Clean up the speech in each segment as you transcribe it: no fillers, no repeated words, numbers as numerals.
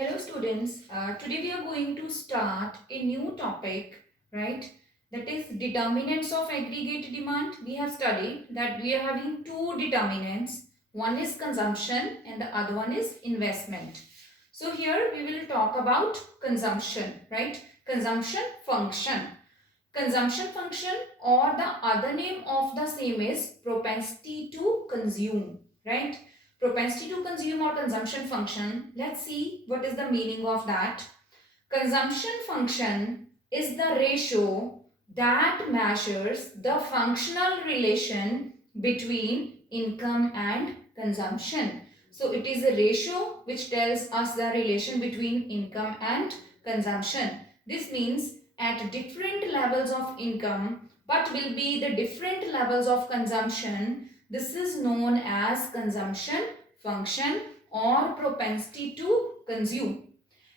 Hello students, today we are going to start a new topic, right? That is determinants of aggregate demand. We have studied that we are having two determinants. One is consumption and the other one is investment. So here we will talk about consumption, right? Consumption function. Consumption function or the other name of the same is propensity to consume, right? Propensity to consume or consumption function. Let's see what is the meaning of that. Consumption function is the ratio that measures the functional relation between income and consumption. So it is a ratio which tells us the relation between income and consumption. This means at different levels of income but will be the different levels of consumption. This is known as consumption function or propensity to consume.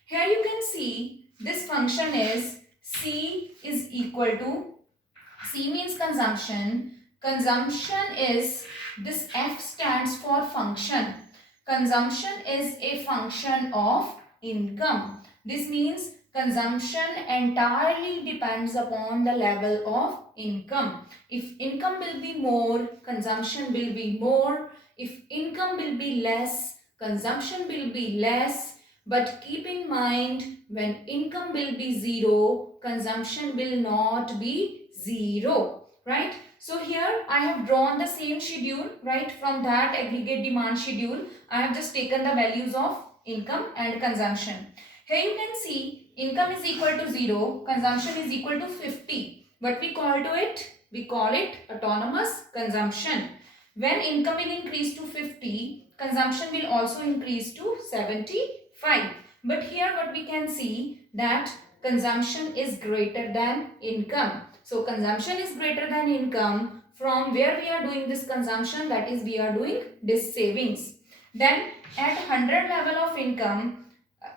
Here you can see this function is C is equal to, C means consumption. Consumption is, this F stands for function. Consumption is a function of income. This means consumption entirely depends upon the level of income. If income will be more, consumption will be more. If income will be less, consumption will be less. But keep in mind, when income will be zero, consumption will not be zero, right? So here I have drawn the same schedule, right? From that aggregate demand schedule, I have just taken the values of income and consumption. Here you can see income is equal to 0, consumption is equal to 50. What we call to it? We call it autonomous consumption. When income will increase to 50, consumption will also increase to 75. But here what we can see that consumption is greater than income. So consumption is greater than income. From where we are doing this consumption, that is we are doing this savings. Then at 100 level of income,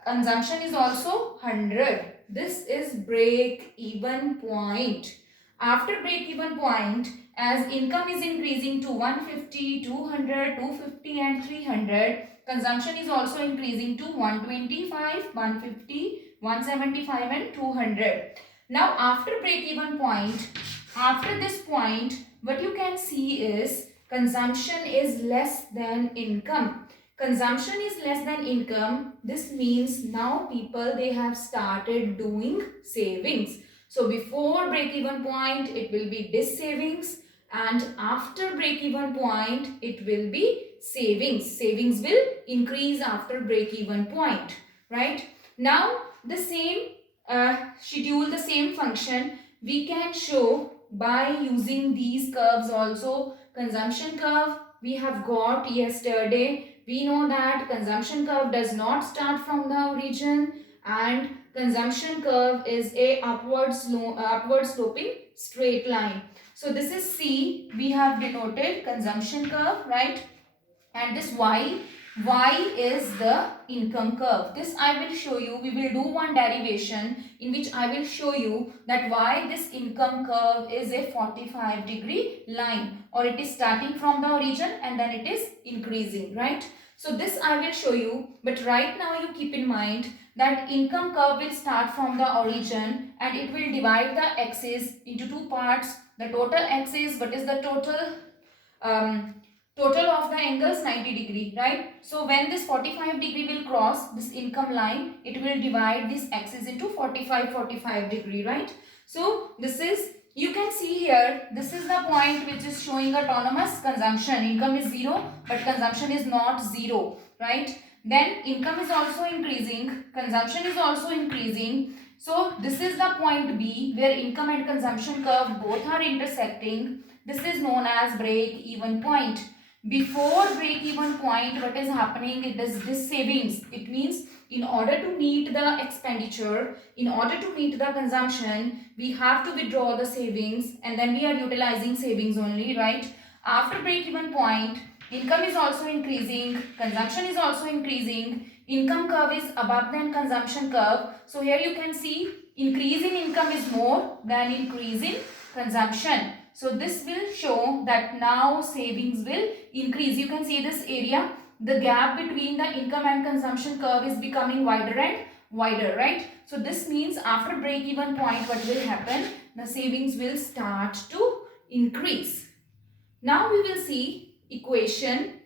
consumption is also 100. This is break even point. After break even point, as income is increasing to 150, 200, 250 and 300, consumption is also increasing to 125, 150, 175 and 200. Now after break even point, after this point, what you can see is consumption is less than income. Consumption is less than income. This means now people, they have started doing savings. So before break even point, it will be this savings, and after break even point, it will be savings. Savings will increase after break even point, right? Now the same schedule, the same function we can show by using these curves also. Consumption curve we have got yesterday. We know that consumption curve does not start from the origin, and consumption curve is a upward sloping straight line. So this is C, we have denoted consumption curve, right? And this y is the income curve. This I will show you. We will do one derivation in which I will show you that why this income curve is a 45-degree line, or it is starting from the origin and then it is increasing, right? So this I will show you, but right now you keep in mind that income curve will start from the origin and it will divide the axis into two parts. The total axis, what is the total of the angles? 90 degree, right? So when this 45 degree will cross this income line, it will divide this axis into 45 degree, right? So this is, you can see here, this is the point which is showing autonomous consumption. Income is 0 but consumption is not 0, right? Then income is also increasing, consumption is also increasing. So this is the point B where income and consumption curve both are intersecting. This is known as break even point. Before break even point, what is happening? It is this savings. It means in order to meet the expenditure, in order to meet the consumption, we have to withdraw the savings, and then we are utilizing savings only, right? After break even point, income is also increasing, consumption is also increasing. Income curve is above than consumption curve. So here you can see increase in income is more than increase in consumption. So this will show that now savings will increase. You can see this area, the gap between the income and consumption curve is becoming wider and wider, right? So this means after break-even point, what will happen? The savings will start to increase. Now we will see equation.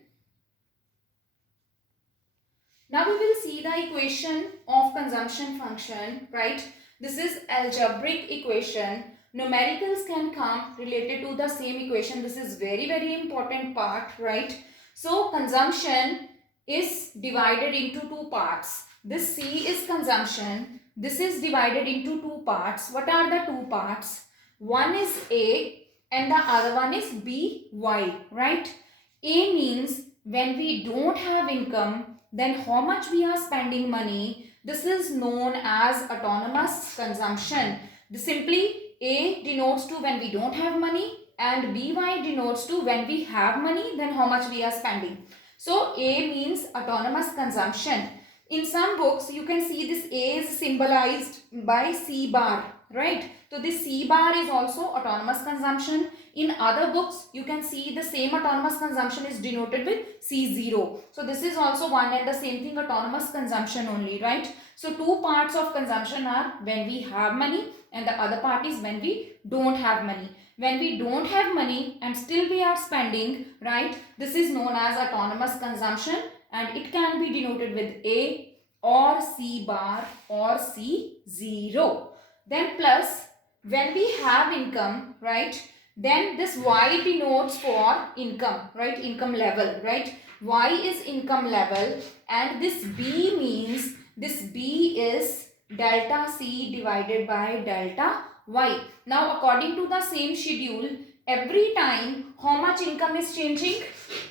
Now we will see the equation of consumption function, right? This is algebraic equation. Numericals can come related to the same equation. This is very important part, right? So consumption is divided into two parts. This C is consumption. This is divided into two parts. What are the two parts? One is A and the other one is BY, right? A means when we don't have income, then how much we are spending money. This is known as autonomous consumption. Simply A denotes to when we don't have money and BY denotes to when we have money, then how much we are spending. So A means autonomous consumption. In some books you can see this A is symbolized by C bar, right? So this C bar is also autonomous consumption. In other books you can see the same autonomous consumption is denoted with C0. So this is also one and the same thing, autonomous consumption only, right? So two parts of consumption are when we have money and the other part is when we don't have money. When we don't have money and still we are spending, right? This is known as autonomous consumption and it can be denoted with A or C bar or C0. Then plus when we have income, right? Then this Y denotes for income, right? Income level, right? Y is income level and this B means this B is delta C divided by delta Y. Now according to the same schedule, every time how much income is changing?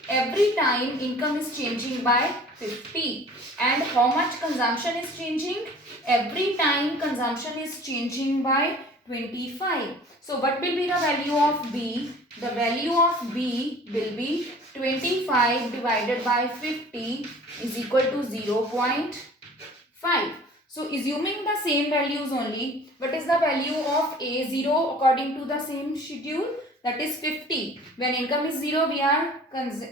Every time income is changing by 50 and how much consumption is changing? Every time consumption is changing by 25. So what will be the value of B? The value of B will be 25 divided by 50 is equal to 0.5. So assuming the same values only, what is the value of A0 according to the same schedule? That is 50. When income is 0, we are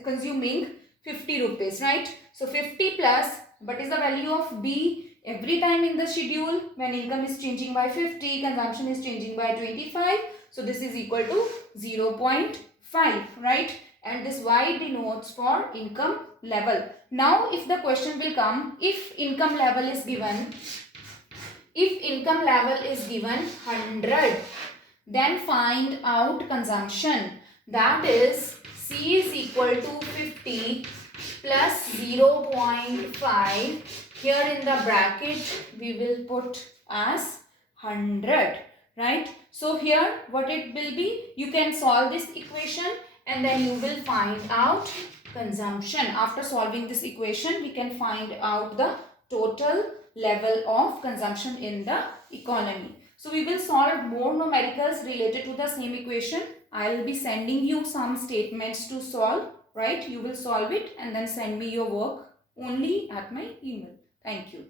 consuming 50 rupees, right? So 50 plus, what is the value of B? Every time in the schedule, when income is changing by 50, consumption is changing by 25. So this is equal to 0.5, right? And this Y denotes for income level. Now if the question will come, if income level is given 100, then find out consumption. That is C is equal to 50 plus 0.5. Here in the bracket we will put as 100, right? So here what it will be, you can solve this equation and then you will find out consumption. After solving this equation, we can find out the total level of consumption in the economy. So we will solve more numericals related to the same equation. I will be sending you some statements to solve, right? You will solve it and then send me your work only at my email. Thank you.